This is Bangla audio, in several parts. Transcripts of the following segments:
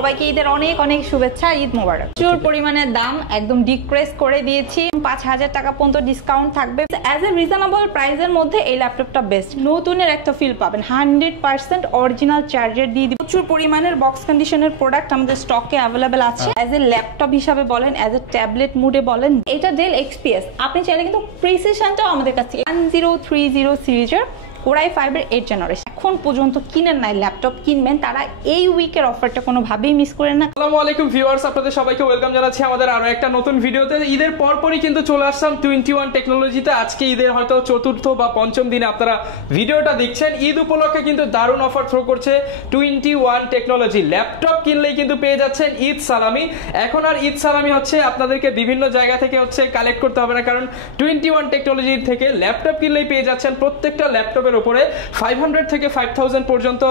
সবাইকে ঈদের অনেক অনেক শুভেচ্ছা, ঈদ মোবারক। প্রচুর পরিমাণে দাম একদম ডিক্রিজ করে দিয়েছি, 5000 টাকা পর্যন্ত ডিসকাউন্ট থাকবে। অ্যাজ এ রিজনেবল প্রাইসের মধ্যে এই ল্যাপটপটা বেস্ট, নতুনের একটা ফিল পাবেন, 100% অরিজিনাল চার্জার দিয়ে দিই। প্রচুর পরিমাণের বক্স কন্ডিশনের প্রোডাক্ট আমাদের স্টকে অ্যাভেলেবেল আছে। অ্যাজ এ ল্যাপটপ হিসাবে বলেন, অ্যাজ এ ট্যাবলেট মুডে বলেন, এটা ডেল এক্সপিএস। আপনি চাইলে কিন্তু প্রিসিশনটাও আমাদের কাছে 1030 সিরিজের কোরাই 5-এর 8th জেনারেশন এখন পর্যন্ত কিনেন নাই, ল্যাপটপ কিনবেন তারা এই উইকের অফারটা কোনোভাবেই মিস করেন না। আসসালামু আলাইকুম ভিউয়ার্স, আপনাদের সবাইকে ওয়েলকাম জানাচ্ছি আমাদের আরো একটা নতুন ভিডিওতে। ঈদের পরপরই কিন্তু চলে আসলাম 21 টেকনোলজিতে। আজকে ঈদের হয়তো চতুর্থ বা পঞ্চম দিনে আপনারা ভিডিওটা দেখছেন। ঈদ উপলক্ষে কিন্তু দারুণ অফার থ্রো করছে 21 টেকনোলজি। ল্যাপটপ কিনলেই কিন্তু পেয়ে যাচ্ছেন ঈদ সালামি। এখন আর ঈদ সালামি হচ্ছে আপনাদেরকে বিভিন্ন জায়গা থেকে হচ্ছে কালেক্ট করতে হবে না, কারণ 21 টেকনোলজি থেকে ল্যাপটপ কিনলেই পেয়ে যাচ্ছেন প্রত্যেকটা ল্যাপটপের উপরে 500 থেকে 5000 পর্যন্ত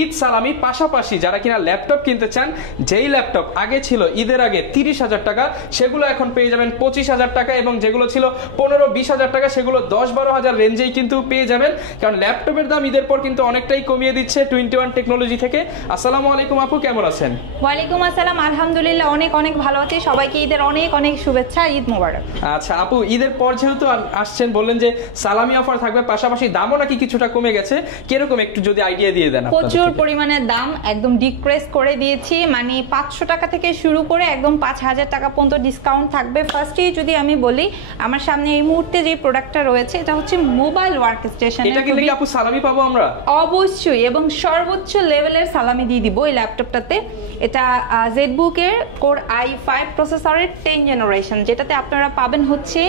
ঈদ সালামি। পাশাপাশি যারা কিনা ল্যাপটপ কিনতে চান, যেই ল্যাপটপ আগে ছিল ঈদের আগে 30,000 টাকা, সেগুলো এখন পেয়ে যাবেন 25,000 টাকা, এবং যেগুলো ছিল 15-20,000 টাকা সেগুলো 10-12,000 রেঞ্জেই কিন্তু পেয়ে যাবেন, কারণ ল্যাপটপের দাম ঈদের পর কিন্তু অনেকটাই কমিয়ে দিচ্ছে 21 টেকনোলজি থেকে। আসসালামু আলাইকুম আপু, কেমন আছেন? ওয়ালাইকুম আসসালাম, আলহামদুলিল্লাহ অনেক অনেক ভালো আছি। সবাইকে ঈদের অনেক অনেক শুভেচ্ছা, ঈদ মোবারক। আচ্ছা আপু, ঈদের পর যেহেতু আসছেন, বললেন যে সালামি অফার থাকবে, পাশাপাশি দামও নাকি কিছুটা কমে গেছে, কিরকম একটু যদি আইডিয়া দিয়ে দেন। প্রচুর পরিমাণে দাম একদম ডিক্রিজ করে দিয়েছি, মানে 500 টাকা থেকে শুরু করে একদম 5000 টাকা পর্যন্ত ডিসকাউন্ট থাকবে। ফার্স্টেই যদি আমি বলি, আমার সামনে এই মুহূর্তে যে প্রোডাক্টটা রয়েছে এটা হচ্ছে মোবাইল ওয়ার্ক স্টেশন। এটা কি লাগি আপু সালামি পাবো আমরা? অবশ্যই, এবং সর্বোচ্চ লেভেলের সালামি দিয়ে দিব এই ল্যাপটপটাতে। এটা জেডবুক এর কোর i5 প্রসেসরের 10th জেনারেশন, যেটাতে আপনারা পাবেন হচ্ছে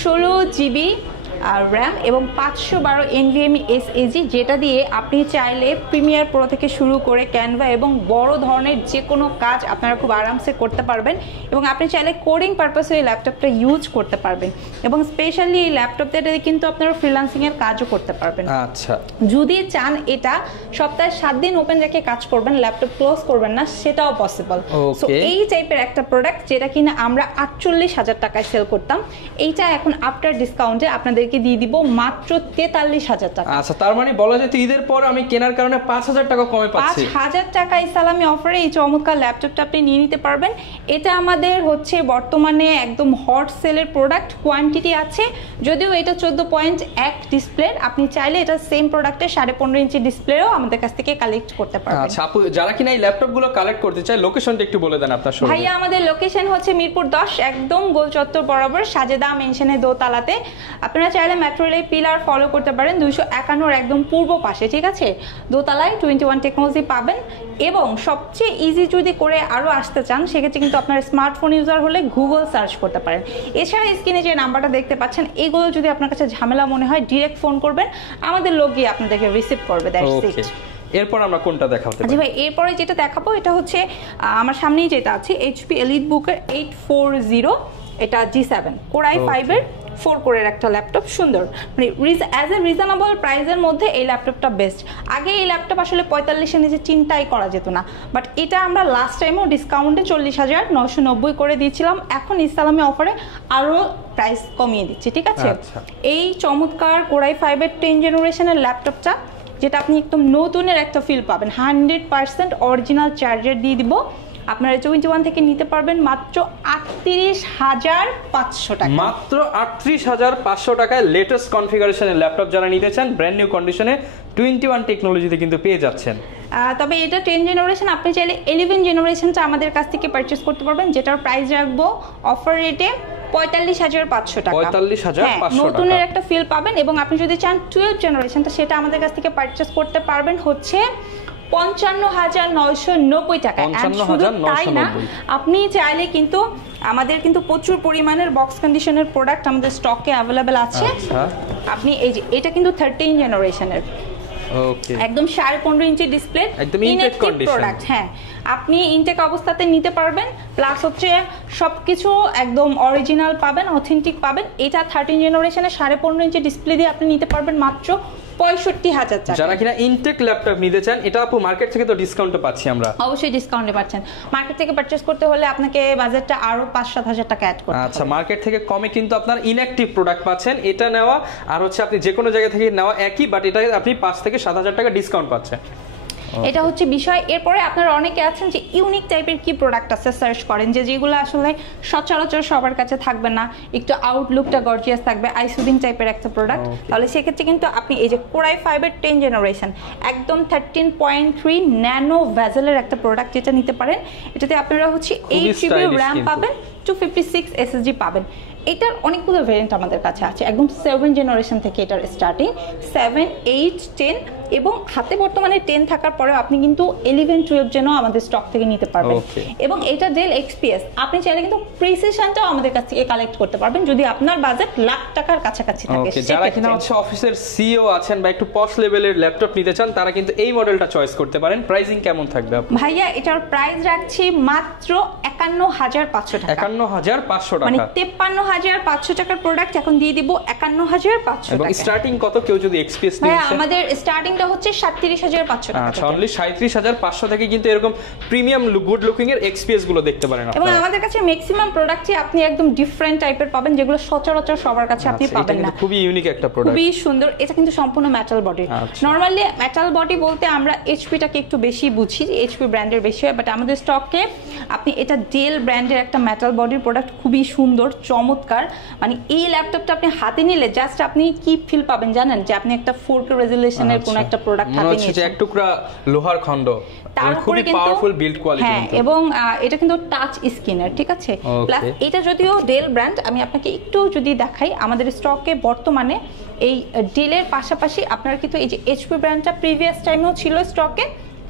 16 জিবি র্যাম এবং 512 NVMe SSD, যেটা দিয়ে আপনি চাইলে প্রিমিয়ার প্রো থেকে শুরু করে ক্যানভা এবং বড় ধরনের যে কোনো কাজ আপনারা খুব আরামসে করতে পারবেন, এবং আপনি চাইলে কোডিং পারপাসে এই ল্যাপটপটা ইউজ করতে পারবেন, এবং স্পেশালি এই ল্যাপটপটা কিন্তু আপনারা ফ্রিল্যান্সিং এর কাজও করতে পারবেন। আচ্ছা, যদি চান এটা সপ্তাহে 7 দিন ওপেন রেখে কাজ করবেন, ল্যাপটপ ক্লোজ করবেন না, সেটাও পসিবল। সো এই টাইপের একটা প্রোডাক্ট যেটা কিনা আমরা 48,000 টাকায় সেল করতাম, এইটা এখন আফটার ডিসকাউন্টে আপনাদের দিয়ে দিব মাত্র 43,000 টাকা। আচ্ছা, তার মানে বলা যায় ঈদের পর আমি কেনার কারণে 5,000 টাকা কমে পাচ্ছি। 5,000 টাকা ইসালামি অফারে এই চমৎকার ল্যাপটপটা আপনি নিয়ে নিতে পারবেন। এটা আমাদের হচ্ছে বর্তমানে একদম হট সেলের প্রোডাক্ট, কোয়ান্টিটি আছে যদিও এটা 14.1 ডিসপ্লে। আপনি চাইলে এটা সেম প্রোডাক্টের 15.5 ইঞ্চি ডিসপ্লেও আমাদের কাছ থেকে কালেক্ট করতে পারবেন। আচ্ছা আপু, যারা কিনা এই ল্যাপটপগুলো কালেক্ট করতে চায়, লোকেশনটা একটু বলে দেন আপনার শোরুমে। ভাইয়া আমাদের লোকেশন হচ্ছে মিরপুর 10, একদম গোল চত্বর বরাবর সাজেদা মেনশনের দোতলাতে। আপনারা চাইলে মেট্রো রেল পিলার ফলো করতে পারেন 251 একদম পূর্ব পাশে, ঠিক আছে, দোতলায় 21 টেকনোলজি পাবেন। এবং সবচেয়ে ইজি যদি করে আরো আসতে চান, সেক্ষেত্রে কিন্তু আপনার স্মার্টফোন ইউজার হলে গুগল সার্চ করতে পারেন। এছাড়া স্ক্রিনে যে নাম্বারটা দেখতে পাচ্ছেন, এগুলো যদি আপনার কাছে ঝামেলা মনে হয় ডিরেক্ট ফোন করবেন, আমাদের লোক গিয়ে আপনাদেরকে রিসিভ করবে। That's it. এরপর আমরা কোনটা দেখাবো? জি ভাই, এরপরে যেটা দেখাবো এটা হচ্ছে আমার সামনেই যেটা আছে HP EliteBook এর 840, এটা G7 কোর i5-এর 4 কোরের একটা ল্যাপটপ, সুন্দর, মানে অ্যাজ এ রিজনেবল প্রাইসের মধ্যে এই ল্যাপটপটা বেস্ট। আগে এই ল্যাপটপ আসলে 45-এর নিচে চিন্তাই করা যেত না, বাট এটা আমরা লাস্ট টাইমও ডিসকাউন্টে 40,990 করে দিয়েছিলাম। এখন ইসলামী অফারে আরও প্রাইস কমিয়ে দিচ্ছি, ঠিক আছে। এই চমৎকার কোর i5-এর 10th জেনারেশনের ল্যাপটপটা, যেটা আপনি একদম নতুনের একটা ফিল পাবেন, 100% অরিজিনাল চার্জার দিয়ে দিব। আপনারা 21 থেকে নিতে পারবেন মাত্র 38,500 টাকা। মাত্র 38,500 টাকায় লেটেস্ট কনফিগারেশনের ল্যাপটপ যারা নিতে চান, ব্র্যান্ড নিউ কন্ডিশনে 21 টেকনোলজিতে কিন্তু পেয়ে যাচ্ছেন। তবে এটা 10th জেনারেশন, আপনি চাইলে 11th জেনারেশনটা আমাদের কাছ থেকে পারচেজ করতে পারবেন, যেটার প্রাইস রাখবো অফার রেটে 45,500 টাকা। 45,500 নতুনের একটা ফিল পাবেন। এবং আপনি যদি চান 12th জেনারেশনটা, সেটা আমাদের কাছ থেকে পারচেজ করতে পারবেন হচ্ছে 55,990 টাকা। তাই না, আপনি চাইলে কিন্তু আমাদের কিন্তু প্রচুর পরিমাণের বক্স কন্ডিশনের প্রোডাক্ট আমাদের স্টকে অ্যাভেলেবেল আছে। আপনি এই যে এটা কিন্তু 13th জেনারেশনের, একদম 15.5 ইঞ্চি ডিসপ্লে, একদম ইনটেক প্রোডাক্ট। হ্যাঁ, আপনি ইনটেক অবস্থাতে নিতে পারবেন, প্লাস হচ্ছে সবকিছু একদম অরিজিনাল পাবেন, অথেন্টিক পাবেন। এটা 13th জেনারেশনের 15.5 ইঞ্চি ডিসপ্লে দিয়ে আপনি নিতে পারবেন মাত্র 65,000 টাকা। যারা কিনা ইনটেক ল্যাপটপ নিতে চান, এটা আপু মার্কেট থেকে তো ডিসকাউন্টে পাচ্ছি আমরা। অবশ্যই ডিসকাউন্টে পাচ্ছেন। মার্কেট থেকে পারচেজ করতে হলে আপনাকে বাজেটটা আরো 5-7 হাজার টাকা অ্যাড করতে হবে। আচ্ছা, মার্কেট থেকে কমে কিন্তু আপনার ইনঅ্যাকটিভ প্রোডাক্ট পাচ্ছেন। এটা নেওয়া আর হচ্ছে আপনি যে কোনো জায়গা থেকে নেওয়া একই, বাট এটা আপনি 5 থেকে 7 হাজার টাকা ডিসকাউন্ট পাচ্ছেন। এটা হচ্ছে বিষয়। এরপরে আপনারা অনেকে আছেন যে ইউনিক টাইপের কি প্রোডাক্ট আছে সার্চ করেন, যেগুলো আসলে সচরাচর সবার কাছে থাকবে না, একটু আউটলুকটা গর্জিয়াস থাকবে, আই সুদিং টাইপের একটা প্রোডাক্ট। তাহলে সেক্ষেত্রে কিন্তু আপনি এই যে কোর i5 এর 10 জেনারেশন একদম 13.3 ন্যানো ভেজেলের একটা প্রোডাক্ট যেটা নিতে পারেন। এটাতে আপনারা হচ্ছে 8 GB র্যাম পাবেন, 256 SSD পাবেন। এটার অনেকগুলো ভেরিয়েন্ট আমাদের কাছে আছে, একদম 7 জেনারেশন থেকে এটার স্টার্টিং, 7, 8, 10 এবং হাতে বর্তমানে 10 থাকার পরেও আপনি কিন্তু 11, 12 জেনও আমাদের স্টক থেকে নিতে পারবেন। এবং এটা ডেল XPS, আপনি চাইলে কিন্তু প্রিসিশনটাও আমাদের কাছ থেকে কালেক্ট করতে পারবেন যদি আপনার বাজেট লাখ টাকার কাছাকাছি থাকে। যারা কিনা হচ্ছে অফিসের সিইও আছেন বা একটু পশ লেভেলের ল্যাপটপ নিতে চান তারা কিন্তু এই মডেলটা চয়েস করতে পারেন। প্রাইসিং কেমন থাকবে ভাইয়া? এটার প্রাইস রাখছি মাত্র 51,500 টাকা। 51,500 টাকা, মানে 53,500 টাকার প্রোডাক্ট এখন দিয়ে দিব 51,500 এবং টাকা। স্টার্টিং কত কেউ যদি XPS নিতে চায়? আমাদের স্টার্টিংটা হচ্ছে 37,500 টাকা। আচ্ছা, অনলি 37,500 থেকে কিন্তু এরকম প্রিমিয়াম গুড লুকিং এর XPS গুলো দেখতে পারেন আপনারা। এবং আমাদের কাছে ম্যাক্সিমাম প্রোডাক্টই আপনি একদম ডিফারেন্ট টাইপের পাবেন, যেগুলো সচরাচর সবার কাছে আপনি পাবেন না। খুবই ইউনিক একটা প্রোডাক্ট, খুবই সুন্দর। এটা কিন্তু সম্পূর্ণ metal body. Normally metal body বলতে আমরা এইচপিটাকে একটু বেশি বুঝি, এইচপি ব্র্যান্ডের বেশি হয়, বাট আমাদের স্টকে আপনি এটা ডেল ব্র্যান্ডের একটা মেটাল বডির প্রোডাক্ট, খুবই সুন্দর চমৎকার। মানে এই ল্যাপটপটা আপনি হাতে নিলে জাস্ট আপনি কি ফিল পাবেন জানেন, যে আপনি একটা 4K রেজোলিউশনের কোন একটা প্রোডাক্ট হাতে নিয়েছেন, এক টুকরা লোহার খন্ড, খুবই পাওয়ারফুল বিল্ড কোয়ালিটি। হ্যাঁ, এবং এটা কিন্তু টাচ স্ক্রিনের, ঠিক আছে। প্লাস এটা যদিও ডেল ব্র্যান্ড, আমি আপনাকে একটু যদি দেখাই, আমাদের স্টকে বর্তমানে এই ডেলের পাশাপাশি আপনারা কিন্তু এই যে এইচপি ব্র্যান্ডটা প্রিভিয়াস টাইমেও ছিল স্টকে,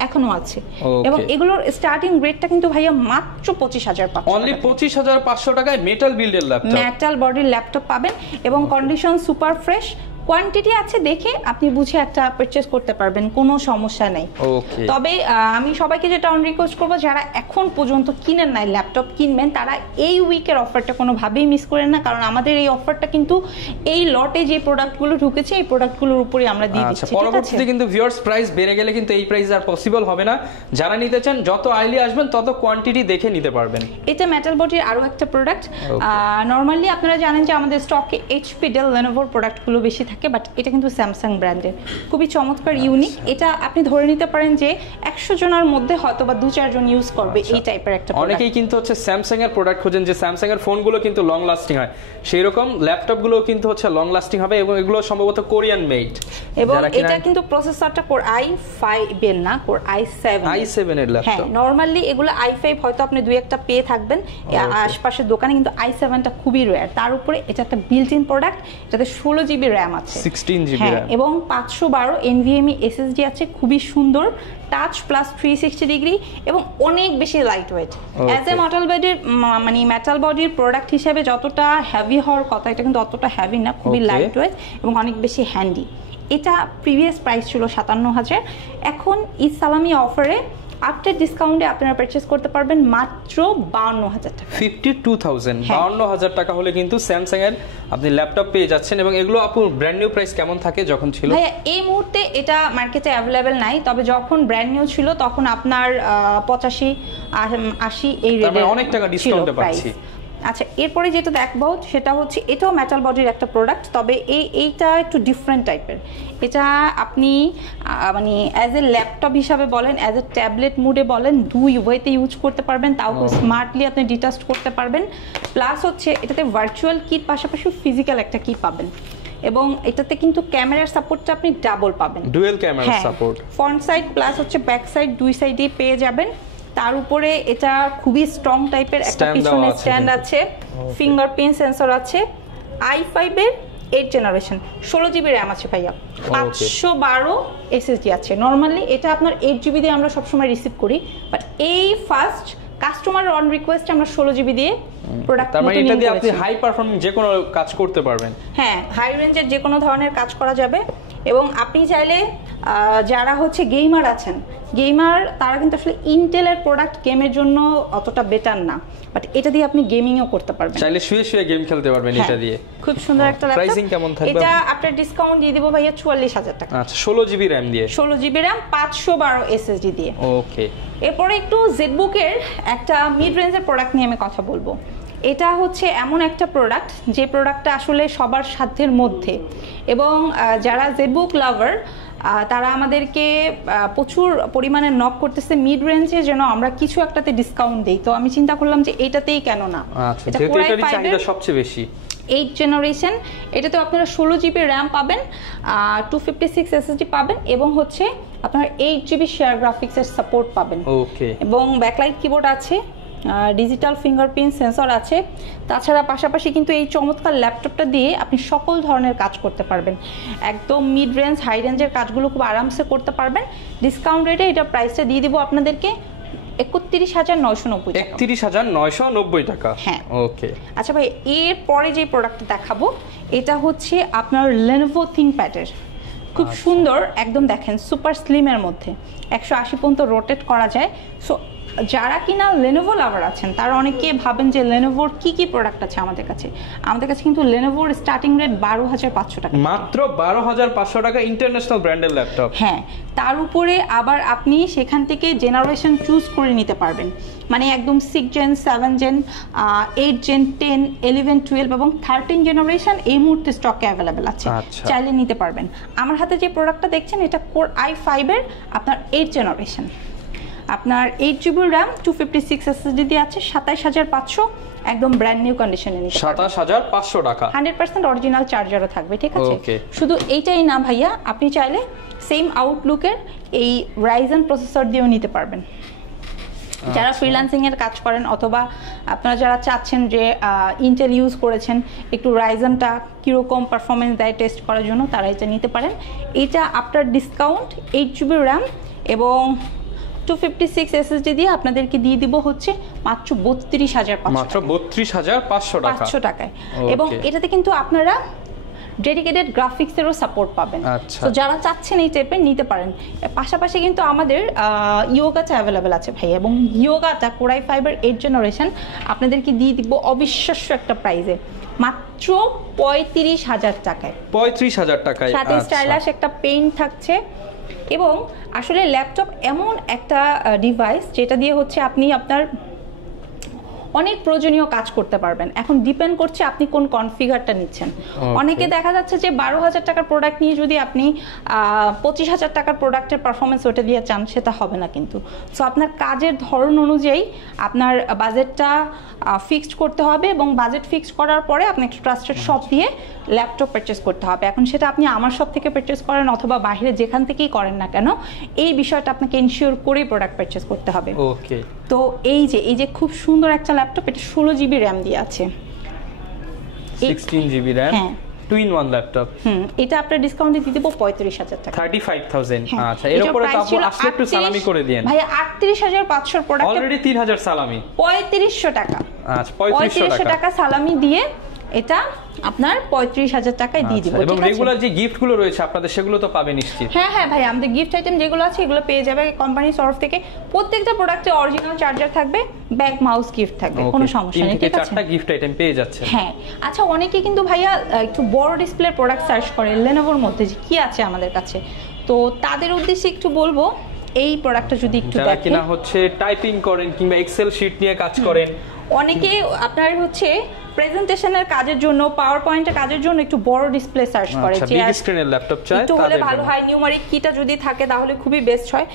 এখনো আছে। এবং এগুলোর স্টার্টিং রেটটা কিন্তু ভাইয়া মাত্র 25,500, অনলি 25,500 টাকায় মেটাল বিল্ডের ল্যাপটপ, মেটাল বডির ল্যাপটপ পাবেন। এবং কন্ডিশন সুপার ফ্রেশ, কোয়ান্টিটি আছে দেখে আপনি বুঝে একটা পারচেজ করতে পারবেন, কোনো সমস্যা নেই। তবে আমি সবাইকে যেটা অন রিকোয়েস্ট করবো, যারা এখন পর্যন্ত কিনেন নাই, ল্যাপটপ কিনবেন, তারা এই উইকের অফারটা কোনোভাবেই মিস করেন না, কারণ আমাদের এই অফারটা কিন্তু এই লটে যে প্রোডাক্টগুলো ঢুকেছে এই প্রোডাক্টগুলোর উপরে আমরা দিয়ে দিচ্ছি। পরবর্তীতে কিন্তু ভিউয়ার্স প্রাইস বেড়ে গেলে কিন্তু এই প্রাইস আর পসিবল হবে না। যারা নিতে চান যত আর্লি আসবেন তত কোয়ান্টিটি দেখে নিতে পারবেন। এটা মেটাল বডির আরো একটা প্রোডাক্ট। নরমালি আপনারা জানেন যে আমাদের স্টকে এইচপি, ডেল, লেনোভোর প্রোডাক্টগুলো বেশি থাকে, বাট এটা কিন্তু স্যামসাং ব্র্যান্ডের, খুবই চমৎকার, ইউনিক। এটা আপনি ধরে নিতে পারেন যে 100 জনের মধ্যে হয়তো বা 2-4 জন ইউজ করবে এই টাইপের একটা প্রোডাক্ট। অনেকেই কিন্তু হচ্ছে স্যামসাং এর প্রোডাক্ট খোঁজেন, যে স্যামসাং এর ফোনগুলো কিন্তু লং লাস্টিং হয়, সেই রকম ল্যাপটপগুলো কিন্তু হচ্ছে লং লাস্টিং হবে, এবং এগুলো সম্ভবত কোরিয়ান মেড। এবং এটা কিন্তু প্রসেসরটা কোর i5 এর না, কোর i7 এর ল্যাপটপ। হ্যাঁ, নরমালি এগুলো i5 হয়তো আপনি দুই একটা পেয়ে থাকবেন আশপাশের দোকানে, কিন্তু i7টা খুবই রেয়ার। তার উপরে এটা একটা বিল্ট ইন প্রোডাক্ট, এটাতে 16 GB র‍্যাম আছে, 16 GB র‍্যাম, এবং 512 NVMe SSD আছে, খুবই সুন্দর, টাচ প্লাস 360 ডিগ্রি, এবং অনেক বেশি light weight. As a metal বডির, মানে মেটাল বডির প্রোডাক্ট হিসেবে যতটা হেভি হওয়ার কথা, এটা কিন্তু অতটা হেভি না, খুবই লাইট ওয়েট এবং অনেক বেশি হ্যান্ডি। এটা প্রিভিয়াস প্রাইস ছিল 57,000, এখন ঈদ সালামি অফারে আফটার ডিসকাউন্টে আপনারা পারচেজ করতে পারবেন মাত্র 52,000 টাকা। 52,000 টাকা হলে কিন্তু স্যামসাং এর আপনি ল্যাপটপ পেয়ে যাচ্ছেন। এবং এগুলো আপু ব্র্যান্ড নিউ প্রাইস কেমন থাকে যখন ছিল? ভাইয়া এই মুহূর্তে এটা মার্কেটে অ্যাভেলেবেল নাই, তবে যখন ব্র্যান্ড নিউ ছিল তখন আপনার 85-80 এই রেটে অনেক টাকা ডিসকাউন্টে পাচ্ছি। আচ্ছা, এরপরে যেটা দেখবো সেটা হচ্ছে এটাও মেটাল বডির একটা প্রোডাক্ট, তবে এইটা একটু ডিফারেন্ট টাইপের। এটা আপনি মানে অ্যাজ এ ল্যাপটপ হিসাবে বলেন, অ্যাজ এ ট্যাবলেট মুডে বলেন, দুই ওয়েতে ইউজ করতে পারবেন, তাও স্মার্টলি আপনি ডিটাচ করতে পারবেন। প্লাস হচ্ছে এটাতে ভার্চুয়াল কিট পাশাপাশি ফিজিক্যাল একটা কি পাবেন, এবং এটাতে কিন্তু ক্যামেরার সাপোর্টটা আপনি ডাবল পাবেন, dual camera support, front side plus হচ্ছে ব্যাক সাইড, দুই সাইডেই পেয়ে যাবেন। তার উপরে এটা খুবই স্ট্রং টাইপের একটা পিছনে স্ট্যান্ড আছে, ফিঙ্গারপ্রিন্ট সেন্সর আছে, i5 এর 8 জেনারেশন, 16 GB র‍্যাম আছে ভাইয়া, 512 SSD আছে। নরমালি এটা আপনার 8 GB দিয়ে আমরা সবসময় রিসিভ করি, বাট এই ফার্স্ট কাস্টমার অন রিকোয়েস্ট আমরা 16 GB দিয়ে প্রোডাক্ট, তার মানে এটা দিয়ে আপনি হাই পারফরম্যান্স যে কোনো কাজ করতে পারবেন। হ্যাঁ, হাই রেঞ্জের যে কোনো ধরনের কাজ করা যাবে। এবং আপনি চাইলে যারা হচ্ছে গেমার আছেন, গেমার তারা কিন্তু আসলে ইন্টেলের প্রোডাক্ট গেমের জন্য অতটা বেটার না, বাট এটা দিয়ে আপনি গেমিংও করতে পারবেন, চাইলে শুয়ে শুয়ে গেম খেলতে পারবেন এটা দিয়ে। খুব সুন্দর একটা ল্যাপটপ। প্রাইসিং কেমন থাকবে? এটা আপনার ডিসকাউন্ট দিয়ে দিব ভাইয়া 44,000 টাকা। আচ্ছা, 16 GB র‍্যাম দিয়ে, 16 GB র‍্যাম, 512 SSD দিয়ে। ওকে। এরপরে একটু জেটবুকের একটা মিড রেঞ্জের প্রোডাক্ট নিয়ে আমি কথা বলবো। এটা হচ্ছে এমন একটা প্রোডাক্ট যে প্রোডাক্টটা আসলে সবার সাধ্যের মধ্যে, এবং যারা জেটবুক লাভার তারা আমাদেরকে প্রচুর পরিমাণে নক করতেছে মিড রেঞ্জে যেন আমরা কিছু একটাতে ডিসকাউন্ট দেই। তো আমি চিন্তা করলাম যে এটাতেই কেন না। আচ্ছা, যেহেতু এটারই চাহিদা সবচেয়ে বেশি। 8 জেনারেশন, এটাতে আপনারা 16 জিবি র্যাম পাবেন, 256 SSD পাবেন এবং হচ্ছে আপনার 8 জিবি শেয়ার গ্রাফিক্সের সাপোর্ট পাবেন। ওকে। এবং ব্যাকলাইট কিবোর্ড আছে, ডিজিটাল ফিঙ্গারপ্রিন্ট সেন্সর আছে। তাছাড়া পাশাপাশি কিন্তু এই চমৎকার ল্যাপটপটা দিয়ে আপনি সকল ধরনের কাজ করতে পারবেন, একদম মিড রেঞ্জ হাই রেঞ্জের কাজগুলো খুব আরামসে করতে পারবেন। ডিসকাউন্ট রেটে এটা প্রাইসটা দিয়ে দিব আপনাদেরকে 31,990 টাকা। 31,990 টাকা। হ্যাঁ, ওকে। আচ্ছা ভাই, এর পরে যে প্রোডাক্টটা দেখাবো এটা হচ্ছে আপনার Lenovo ThinkPad-এর, খুব সুন্দর একদম, দেখেন সুপার স্লিমের মধ্যে 180 পর্যন্ত রোটেট করা যায়। সো যারা কিনা Lenovo লাভার আছেন তারা অনেকে ভাবেন যে Lenovoর কি কি প্রোডাক্ট আছে আমাদের কাছে। আমাদের কাছে কিন্তু Lenovoর স্টার্টিং রেট 12,500 টাকা, মাত্র 12,500 টাকা, ইন্টারন্যাশনাল ব্র্যান্ডের ল্যাপটপ। হ্যাঁ, তার উপরে আবার আপনি সেখান থেকে জেনারেশন চুজ করে নিতে পারবেন, মানে একদম 6 জেন, 7 জেন, 8 জেন, 10, 11, 12 এবং 13 জেনারেশন এই মুহূর্তে স্টকে অ্যাভেলেবেল আছে, চাইলে নিতে পারবেন। আমার হাতে যে প্রোডাক্টটা দেখছেন এটা কোর i5-এর আপনার 8 জেনারেশন, আপনার 8 জিবি র্যাম, 256 SSD দিয়ে আছে, 27,500, একদম ব্র্যান্ড নিউ কন্ডিশনে নিতে পারবেন। 27,500 টাকা, 100% অরিজিনাল চার্জারও থাকবে, ঠিক আছে? শুধু এইটাই না ভাইয়া, আপনি চাইলে সেম আউটলুকের এই রাইজেন প্রসেসর দিয়েও নিতে পারবেন। যারা ফ্রিল্যান্সিং এর কাজ করেন অথবা আপনারা যারা চাচ্ছেন যে ইন্টেল ইউজ করেছেন, একটু রাইজেনটা কীরকম পারফরমেন্স দেয় টেস্ট করার জন্য, তারা এটা নিতে পারেন। এটা আপনার ডিসকাউন্ট 8 জিবি র্যাম এবং 256 SSD দিয়ে আপনাদেরকে দিয়ে দিব হচ্ছে মাত্র 32,500, মাত্র 32,500 টাকায়। এবং এটাতে কিন্তু আপনারা ডেডিকেটেড গ্রাফিক্সেরও সাপোর্ট পাবেন। তো যারা চাচ্ছেন এই টাইপের নিতে পারেন। পাশাপাশি কিন্তু আমাদের ইয়োগাটা অ্যাভেলেবেল আছে ভাই, এবং ইয়োগাটা কোর i5-এর 8 জেনারেশন আপনাদেরকে দিয়ে দিব অবিশ্বাস্য একটা প্রাইসে, মাত্র 35,000 টাকায়। 35,000 টাকায়, সাথে স্টাইলাশ একটা পেন থাকছে। এবং আসলে ল্যাপটপ এমন একটা ডিভাইস যেটা দিয়ে হচ্ছে আপনি আপনার অনেক প্রয়োজনীয় কাজ করতে পারবেন। এখন ডিপেন্ড করছে আপনি কোন কনফিগারটা নিচ্ছেন। অনেকে দেখা যাচ্ছে যে 12,000 টাকার প্রোডাক্ট নিয়ে যদি আপনি 25,000 টাকার প্রোডাক্টের পারফরমেন্স ওটা দিয়ে চান, সেটা হবে না কিন্তু। সো আপনার কাজের ধরন অনুযায়ী আপনার বাজেটটা ফিক্সড করতে হবে, এবং বাজেট ফিক্সড করার পরে আপনি একটা ট্রাস্টেড শপ দিয়ে ল্যাপটপ পারচেস করতে হবে। এখন সেটা আপনি আমার শপ থেকে পারচেস করেন অথবা বাইরে যেখান থেকেই করেন না কেন, এই বিষয়টা আপনাকে ইনশিওর করেই প্রোডাক্ট পারচেস করতে হবে। ওকে। তো এই যে খুব সুন্দর একটা ল্যাপটপ, এটা 16 জিবি র্যাম দিয়ে আছে, 16 জিবি র্যাম, হ্যাঁ, 2-in-1 ল্যাপটপ। এটা আপনার ডিসকাউন্টে দিয়ে দেব 35,000 টাকা, 35,000। আচ্ছা, এর উপরে তো আসলে একটু সালামি করে দেন ভাই। 38,500 প্রোডাক্ট, অলরেডি 3,000 সালামি, 3500 টাকা। আচ্ছা, 3500 টাকা সালামি দিয়ে এটা আপনার 35,000 টাকায় দিয়ে দিব। এবং রেগুলার যে গিফটগুলো রয়েছে আপনাদের, সেগুলো তো পাবেন নিশ্চিত। হ্যাঁ হ্যাঁ ভাই, আমাদের গিফট আইটেম যেগুলো আছে এগুলো পেয়ে যাবে কোম্পানির তরফ থেকে। প্রত্যেকটা প্রোডাক্টে অরিজিনাল চার্জার থাকবে, ব্যাগ, মাউস গিফট থাকবে, কোনো সমস্যা নেই, ঠিক আছে? 4টা গিফট আইটেম পেয়ে যাচ্ছে। হ্যাঁ। আচ্ছা, অনেকে কিন্তু ভাইয়া একটু বড় ডিসপ্লে প্রোডাক্ট সার্চ করে Lenovoর মধ্যে যে কি আছে আমাদের কাছে, তো তাদের উদ্দেশ্যে একটু বলবো এই প্রোডাক্টটা যদি একটু দেখেন। যারা কিনা হচ্ছে টাইপিং করেন কিংবা এক্সেল শীট নিয়ে কাজ করেন, অনেকে আপনার হচ্ছে প্রেজেন্টেশনের কাজের জন্য, পাওয়ার পয়েন্টের কাজের জন্য একটু বড় ডিসপ্লে সার্চ করে, যে বিগ স্ক্রিনের ল্যাপটপ চাই, তাহলে ভালো হয়। নিউমারিক কিটা যদি থাকে তাহলে খুবই বেস্ট হয়,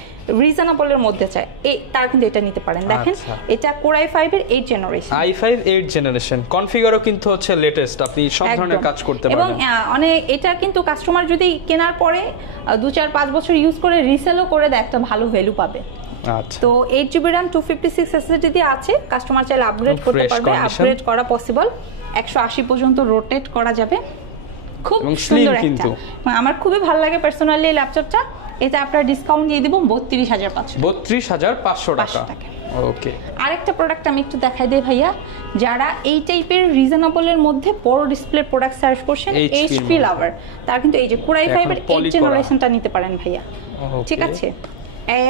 রিজনেবলের মধ্যে চাই, তার কিন্তু এটা নিতে পারেন। দেখেন, এটা কোর i5-এর 8 জেনারেশন, i5 8 জেনারেশন, কনফিগারও কিন্তু হচ্ছে লেটেস্ট, আপনি সব ধরনের কাজ করতে পারবেন। এবং এটা কিন্তু কাস্টমার যদি কেনার পরে 2-4-5 বছর ইউজ করে রিসেলও করে দেয়, একটা ভালো ভ্যালু পাবে। আচ্ছা, তো 8 জিবি র্যাম, 256 SSD দিয়ে আছে, কাস্টমার চাইলে আপগ্রেড করতে পারবে, আপগ্রেড করা পসিবল, 180 পর্যন্ত রোটেট করা যাবে, খুব সুন্দর একটা। আমার খুবই ভালো লাগে পার্সোনালি এই ল্যাপটপটা। এটা আপনার ডিসকাউন্ট দিয়ে দিব 32,500, 32,500 টাকা। ওকে। আরেকটা প্রোডাক্ট আমি একটু দেখাই দেই ভাইয়া, যারা এই টাইপের রিজনেবলের মধ্যে বড় ডিসপ্লে প্রোডাক্ট সার্চ করছেন, এইচপি লাভার, তার কিন্তু এই যে কোর i5-এর 8 জেনারেশনটা নিতে পারেন ভাইয়া, ঠিক আছে?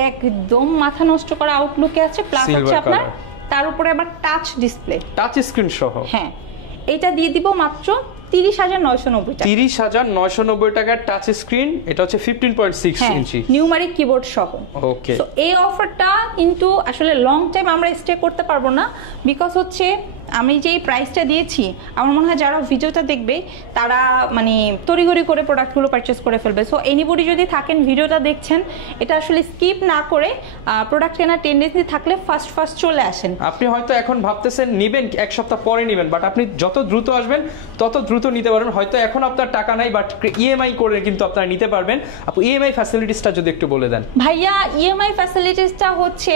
একদম মাথা নষ্ট করা আউটলুকে আছে, প্লাস হচ্ছে আপনার তার উপরে আবার টাচ ডিসপ্লে, টাচ স্ক্রিন সহ। হ্যাঁ, এটা দিয়ে দিব মাত্র 30,990 টাকা। 30,990 টাকার টাচ স্ক্রিন, এটা হচ্ছে 15.6 ইঞ্চি, নিউমারিক কিবোর্ড সহ। ওকে। তো এই অফারটা কিন্তু আসলে লং টাইম আমরা স্টে করতে পারবো না, বিকজ হচ্ছে আমি যেই প্রাইসটা দিয়েছি আমার মনে হয় যারা ভিডিওটা দেখবে তারা মানে তড়িঘড়ি করে প্রোডাক্টগুলো পারচেস করে ফেলবে। সো এনিবডি যদি থাকেন ভিডিওটা দেখছেন, এটা আসলে স্কিপ না করে প্রোডাক্ট কেনার টেন্ডেন্সি থাকলে ফার্স্ট চলে আসেন। আপনি হয়তো এখন ভাবতেছেন নিবেন, এক সপ্তাহ পরে নিবেন, বাট আপনি যত দ্রুত আসবেন তত দ্রুত নিতে পারবেন। হয়তো এখন আপনার টাকা নাই, বাট ইএমআই করে কিন্তু আপনারা নিতে পারবেন। আপু ইএমআই ফ্যাসিলিটিসটা যদি একটু বলে দেন। ভাইয়া ইএমআই ফ্যাসিলিটিসটা হচ্ছে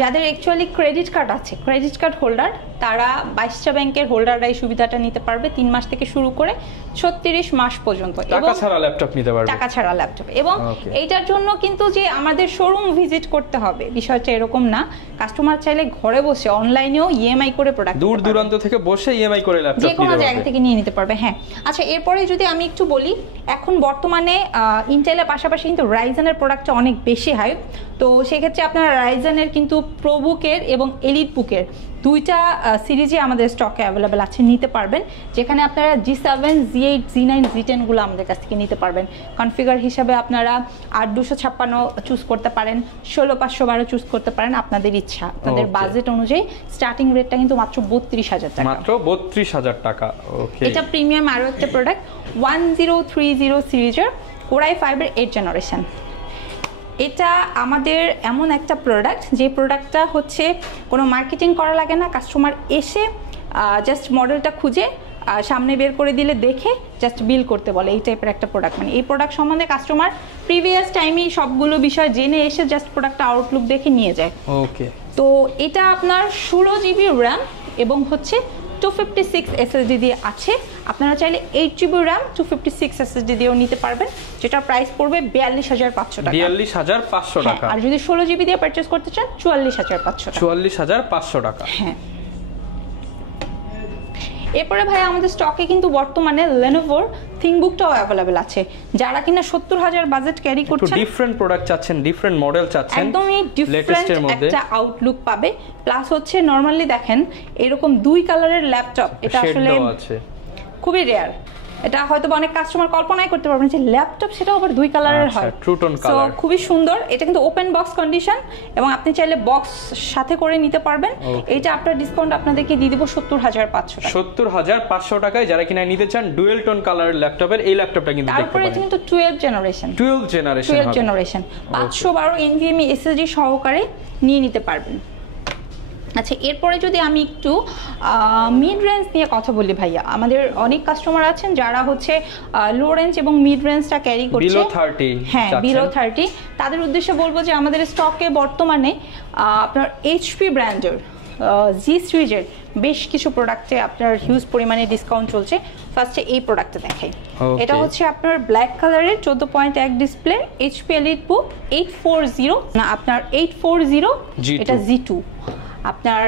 যাদের অ্যাকচুয়ালি ক্রেডিট কার্ড আছে, ক্রেডিট কার্ড হোল্ডার, তারা 22টা ব্যাংকের হোল্ডাররা এই সুবিধাটা নিতে পারবে 3 মাস থেকে শুরু করে 36 মাস পর্যন্ত। টাকা ছাড়া ল্যাপটপ নিতে পারবে, টাকা ছাড়া ল্যাপটপ। এবং এইটার জন্য কিন্তু যে আমাদের শোরুম ভিজিট করতে হবে বিষয়টা এরকম না, কাস্টমার চাইলে ঘরে বসে অনলাইনেও ইএমআই করে প্রোডাক্ট দূর দূরান্ত থেকে বসে ইএমআই করে ল্যাপটপ যে কোনো জায়গা থেকে নিয়ে নিতে পারবে। হ্যাঁ, আচ্ছা এরপরে যদি আমি একটু বলি, এখন বর্তমানে ইন্টেলের পাশাপাশি কিন্তু রাইজেনের প্রোডাক্টটা অনেক বেশি হাইপ। তো সেক্ষেত্রে আপনারা রাইজেনের কিন্তু প্রোবুকের এবং এলিট বুকের দুইটা সিরিজে আমাদের স্টকে অ্যাভেলেবেল আছে, নিতে পারবেন। যেখানে আপনারা G7, Z8, Z9, Z10 গুলো আমাদের কাছ থেকে নিতে পারবেন। কনফিগার হিসাবে আপনারা 8256 চুজ করতে পারেন, 16512 চুজ করতে পারেন, আপনাদের ইচ্ছা। আপনাদের বাজেট অনুযায়ী স্টার্টিং রেটটা কিন্তু মাত্র 32,000 টাকা, মাত্র 32,000 টাকা। ওকে, এটা প্রিমিয়াম আরো একটা প্রোডাক্ট 1030 সিরিজের Core i5 এর 8th জেনারেশন। এটা আমাদের এমন একটা প্রোডাক্ট যে প্রোডাক্টটা হচ্ছে কোনো মার্কেটিং করা লাগে না, কাস্টমার এসে জাস্ট মডেলটা খুঁজে সামনে বের করে দিলে দেখে জাস্ট বিল করতে বলে, এই টাইপের একটা প্রোডাক্ট। মানে এই প্রোডাক্ট সম্বন্ধে কাস্টমার প্রিভিয়াস টাইমেই সবগুলো বিষয় জেনে এসে জাস্ট প্রোডাক্টটা আউটলুক দেখে নিয়ে যায়। ওকে, তো এটা আপনার 16 GB র্যাম এবং হচ্ছে 256 SSD দিয়ে আছে। আপনারা চাইলে 8 GB র্যাম 256 SSD দিয়েও নিতে পারবেন, যেটা প্রাইস পড়বে 42,500 টাকা। 42,500 টাকা। আর যদি 16 GB দিয়ে পারচেজ করতে চান 44,500 টাকা। 44,500 টাকা। হ্যাঁ। এরপরে ভাই আমাদের স্টকে কিন্তু বর্তমানে Lenovoর ThinkBookটাও অ্যাভেলেবেল আছে। যারা কিনা 70,000 বাজেট ক্যারি করছেন, ডিফারেন্ট প্রোডাক্ট চাচ্ছেন, ডিফারেন্ট মডেল চাচ্ছেন, একদমই ডিফারেন্ট একটা আউটলুক পাবে। প্লাস হচ্ছে নরমালি দেখেন এরকম 2 কালারের ল্যাপটপ, এটা আসলে খুবই রেয়ার। এটা হয়তো অনেক কাস্টমার কল্পনাই করতে পারবেন যে ল্যাপটপ সেটা আবার 2 কালারের হয়। ট্রু টোন কালার, খুবই সুন্দর। এটা কিন্তু ওপেন বক্স কন্ডিশন এবং আপনি চাইলে বক্স সাথে করে নিতে পারবেন। এটা আপনার ডিসকাউন্ট আপনাদেরকে দিয়ে দিব 70,500 টাকা। 70,500 টাকায় যারা কিনা নিতে চান ডুয়েল টোন কালারের ল্যাপটপের এই ল্যাপটপটা কিন্তু দেখতে পাবেন। তারপরে কিন্তু 12 জেনারেশন 512 NVMe SSD সহকারে নিয়ে নিতে পারবেন। আচ্ছা, এরপরে যদি আমি একটু মিড রেঞ্জ নিয়ে কথা বলি ভাইয়া, আমাদের অনেক কাস্টমার আছেন যারা হচ্ছে লো রেঞ্জ এবং মিড রেঞ্জটা ক্যারি করছে, বিলো 30। হ্যাঁ, বিলো 30। তাদের উদ্দেশ্যে বলবো যে আমাদের স্টকে বর্তমানে আপনার HP ব্র্যান্ডের G সিরিজের বেশ কিছু প্রোডাক্টে আপনার হিউজ পরিমাণে ডিসকাউন্ট চলছে। ফার্স্টে এই প্রোডাক্টটা দেখাই। এটা হচ্ছে আপনার ব্ল্যাক কালারের 14.1 ডিসপ্লে HP EliteBook 840, না আপনার 840, এটা G2। আপনার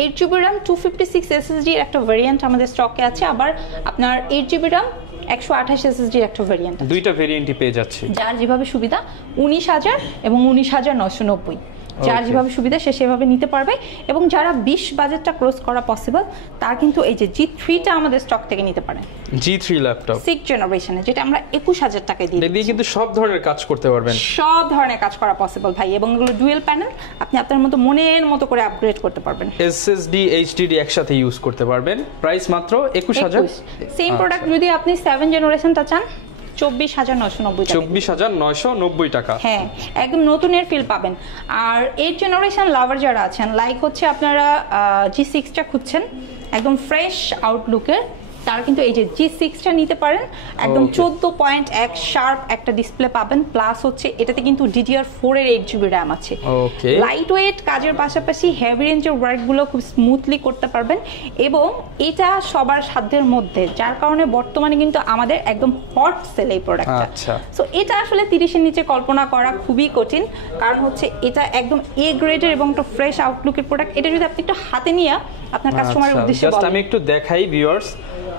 8 GB র্যাম 256 SSD এর একটা ভেরিয়েন্ট আমাদের স্টকে আছে। আবার আপনার 8 GB র্যাম 128 SSD এর একটা ভেরিয়েন্ট আছে। দুইটা ভেরিয়েন্টই পেয়ে যাচ্ছে। যার যেভাবে সুবিধা 19,000 এবং 19,990, যার যেভাবে সুবিধা সে সেভাবে নিতে পারবে। এবং যারা 20 বাজেটটা ক্রস করা পসিবল তার কিন্তু এই যে G3টা আমাদের স্টক থেকে নিতে পারেন। G3 ল্যাপটপ 6 জেনারেশনে, যেটা আমরা 21,000 টাকায় দিই। দিয়ে কিন্তু সব ধরনের কাজ করতে পারবেন, সব ধরনের কাজ করা পসিবল ভাই। এবং এগুলো ডুয়েল প্যানেল, আপনি আপনার মতো মনের মতো করে আপগ্রেড করতে পারবেন। SSD HDD একসাথে ইউজ করতে পারবেন। প্রাইস মাত্র 21,000। সেম প্রোডাক্ট যদি আপনি 7 জেনারেশনটা চান 24,990 টাকা। 24,990 টাকা। হ্যাঁ, একদম নতুনের ফিল পাবেন। আর 8 জেনারেশন লাভার যারা আছেন, লাইক হচ্ছে আপনারা G6টা খুঁজছেন একদম ফ্রেশ আউটলুকের, তারা কিন্তু এই যে G6টা নিতে পারেন। একদম 14.1 শার্প একটা ডিসপ্লে পাবেন। প্লাস হচ্ছে এটাতে কিন্তু DDR4 এর 8 GB র্যাম আছে। লাইট ওয়েট, কাজের পাশাপাশি হেভি রেঞ্জের ওয়ার্কগুলো খুব স্মুথলি করতে পারবেন। এবং এটা সবার সাধ্যের মধ্যে, যার কারণে বর্তমানে কিন্তু আমাদের একদম হট সেল এই প্রোডাক্টটা। সো এটা আসলে 30-এর নিচে কল্পনা করা খুবই কঠিন, কারণ হচ্ছে এটা একদম A গ্রেডের এবং একটা ফ্রেশ আউটলুকের প্রোডাক্ট। এটা যদি আপনি একটু হাতে নিয়ে আপনার কাস্টমারের উদ্দেশ্যে বলেন। আমি একটু দেখাই ভিউয়ার্স,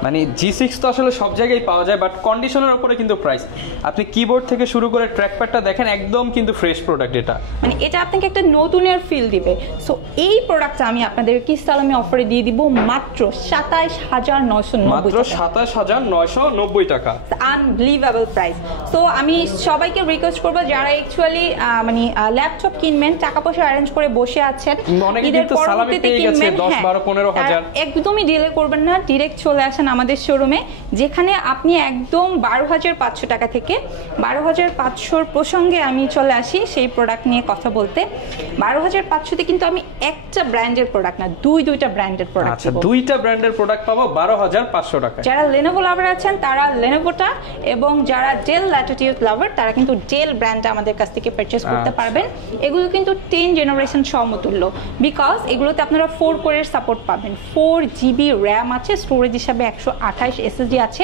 মানে G6 তো আসলে সব জায়গায় পাওয়া যায়, বাট কন্ডিশনের উপরে কিন্তু প্রাইস। আপনি কিবোর্ড থেকে শুরু করে ট্র্যাকপ্যাডটা দেখেন, একদম কিন্তু ফ্রেশ প্রোডাক্ট এটা। মানে এটা আপনাকে একটা নতুনের ফিল দিবে। সো এই প্রোডাক্টটা আমি আপনাদেরকে ইসলামি অফারে দিয়ে দিব মাত্র 27990 মাত্র 27990 টাকা। Unbelievable price. সো আমি সবাইকে রিকোয়েস্ট করব যারা অ্যাকচুয়ালি মানে ল্যাপটপ কিনবেন, টাকা পয়সা অ্যারেঞ্জ করে বসে আছেন, ঈদের পরবর্তীতে কিনবেন, 10 12 15 হাজার, একদমই ডিলে করবেন না, ডিরেক্ট চলে আসেন আমাদের শোরুমে, যেখানে আপনি একদম 12500 টাকা থেকে 12500 প্রসঙ্গে আমি চলে আসি সেই প্রোডাক্ট নিয়ে কথা বলতে। 12500 তে কিন্তু আমি একটা ব্র্যান্ডের প্রোডাক্ট না, দুইটা ব্র্যান্ডের প্রোডাক্ট। আচ্ছা, দুইটা ব্র্যান্ডের প্রোডাক্ট পাবো 12500 টাকা। যারা Lenovo লাভার আছেন তারা Lenovoটা, এবং যারা Dell Latitude লাভার তারা কিন্তু Dell ব্র্যান্ডটা আমাদের কাছ থেকে পারচেজ করতে পারবেন। এগুলো কিন্তু 10 জেনারেশন সমতুল্য, বিকজ এগুলোতে আপনারা 4 কোরের সাপোর্ট পাবেন, 4GB র্যাম আছে, স্টোরেজ হিসাবে 128 SSD আছে,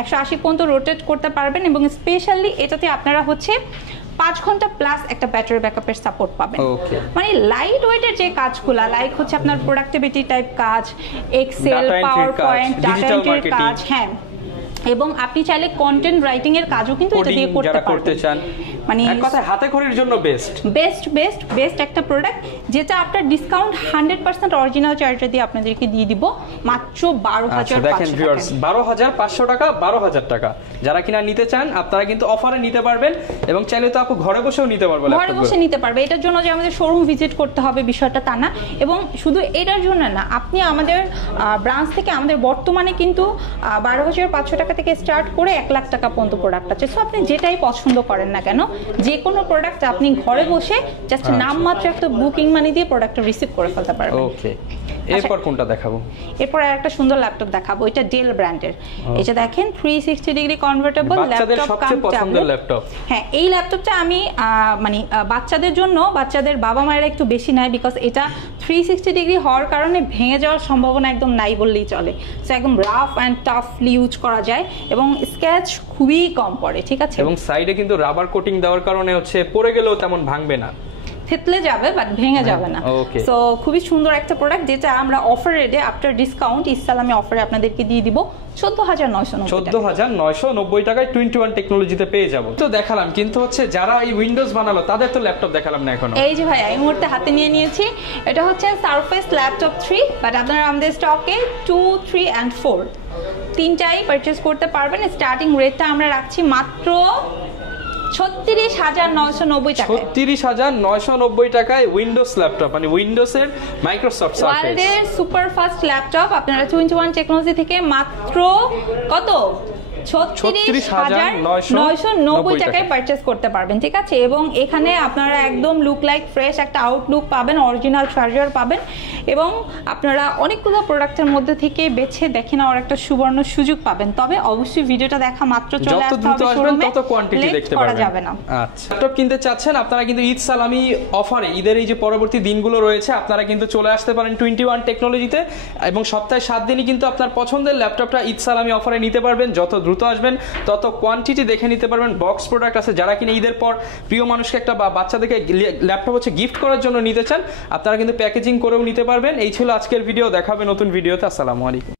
180 পর্যন্ত রোটেট করতে পারবেন, এবং স্পেশালি এটাতে আপনারা হচ্ছে 5 ঘন্টা প্লাস একটা ব্যাটারি ব্যাকআপের সাপোর্ট পাবেন। মানে লাইট ওয়েটের যে কাজগুলো, লাইক হচ্ছে আপনার প্রোডাক্টিভিটি টাইপ কাজ, এক্সেল, পাওয়ার পয়েন্ট, ডাটা এন্ট্রির কাজ, হ্যাঁ, এবং আপনি চাইলে কন্টেন্ট রাইটিং এর কাজও কিন্তু এটা দিয়ে করতে পারবেন। মানে এক কথায় হাতে খড়ির জন্য বেস্ট একটা প্রোডাক্ট, যেটা আপনার ডিসকাউন্ট 100% অরিজিনাল চার্জার দিয়ে আপনাদেরকে দিয়ে দিব মাত্র 12500 টাকা। দেখেন ভিউয়ার্স, 12500 টাকা, 12000 টাকা যারা কিনা নিতে চান আপনারা কিন্তু অফারে নিতে পারবেন, এবং চাইলে তো আপু ঘরে বসেও নিতে পারবে, ঘরে বসে নিতে পারবে। এটার জন্য যে আমাদের শোরুম ভিজিট করতে হবে বিষয়টা তা না, এবং শুধু এটার জন্য না, আপনি আমাদের ব্রাঞ্চ থেকে আমাদের বর্তমানে কিন্তু 12500 টাকা থেকে স্টার্ট করে 1 লাখ টাকা পর্যন্ত প্রোডাক্ট আছে। সো আপনি যেটাই পছন্দ করেন না কেন, যে কোনো প্রোডাক্ট আপনি ঘরে বসে জাস্ট নামমাত্র একটা বুকিং মানি দিয়ে প্রোডাক্টটা রিসিভ করে ফেলতে পারবেন। ওকে, এরপর কোনটা দেখাবো? এরপর একটা সুন্দর ল্যাপটপ দেখাবো, এটা ডেল ব্র্যান্ডের। এটা দেখেন 360 ডিগ্রি কনভার্টেবল ল্যাপটপ কাম ট্যাবলেট। হ্যাঁ, এই ল্যাপটপটা আমি মানে বাচ্চাদের জন্য, বাচ্চাদের বাবা মায়েরা একটু বেশি নেয়, বিকজ এটা 360 ডিগ্রি হওয়ার কারণে ভেঙে যাওয়ার সম্ভাবনা একদম নাই বললেই চলে। সো একদম রাফ অ্যান্ড টাফলি ইউজ করা যায়, এবং স্ক্র্যাচ খুবই কম পড়ে, ঠিক আছে, এবং সাইডে কিন্তু রাবার কোটিং দেওয়ার কারণে হচ্ছে পড়ে গেলেও তেমন ভাঙবে না, থেতলে যাবে বাট ভেঙে যাবে না। সো খুবই সুন্দর একটা প্রোডাক্ট, যেটা আমরা অফার রেটে আফটার ডিসকাউন্ট ইসলামি অফারে আপনাদেরকে দিয়ে দিব 14990 টাকায় 21 টেকনোলজিতে পেয়ে যাব। তো দেখালাম, কিন্তু হচ্ছে যারা এই উইন্ডোজ বানালো তাদের তো ল্যাপটপ দেখালাম না এখনো। এই যে ভাই এই মুহূর্তে হাতে নিয়ে নিয়েছি, এটা হচ্ছে সারফেস ল্যাপটপ 3, বাট আপনারা আমাদের স্টকে 2, 3 and 4 তিনটাই পারচেজ করতে পারবেন। স্টার্টিং রেটটা আমরা রাখছি মাত্র 36990 টাকা। 36990 টাকায় উইন্ডোজ ল্যাপটপ, মানে উইন্ডোজের মাইক্রোসফট সারফেস, ওয়ার্ল্ডের সুপার ফাস্ট ল্যাপটপ আপনারা 21 টেকনোলজি থেকে মাত্র কত 36990 টাকায় পারচেজ করতে পারবেন, ঠিক আছে। এবং এখানে আপনারা একদম লুক লাইক ফ্রেশ একটা আউটলুক পাবেন, অরিজিনাল চার্জার পাবেন, এবং আপনারা অনেকগুলো প্রোডাক্টের মধ্যে থেকে বেছে দেখে নেওয়ার একটা সুবর্ণ সুযোগ পাবেন। তবে অবশ্যই ভিডিওটা দেখা মাত্র চলে আসতে হবে শোরুমে, তত কোয়ান্টিটি দেখতে পারবেন না। আচ্ছা, ল্যাপটপ কিনতে চাচ্ছেন আপনারা কিন্তু ঈদ সালামি অফারে, ঈদের এই যে পরবর্তী দিনগুলো রয়েছে, আপনারা কিন্তু চলে আসতে পারেন 21 টেকনোলজিতে, এবং সপ্তাহে 7 দিনই কিন্তু আপনার পছন্দের ল্যাপটপটা ঈদ সালামি অফারে নিতে পারবেন। যত দ্রুত আসবেন তত কোয়ান্টিটি দেখে নিতে পারবেন। বক্স প্রোডাক্ট আছে, যারা কিনা ঈদের পর প্রিয় মানুষকে একটা বা বাচ্চাদেরকে ল্যাপটপ হচ্ছে গিফট করার জন্য নিতে চান, আপনারা কিন্তু প্যাকেজিং করেও নিতে পারবেন। এই ছিল আজকের ভিডিও, দেখাবে নতুন ভিডিওতে। আসসালামু আলাইকুম।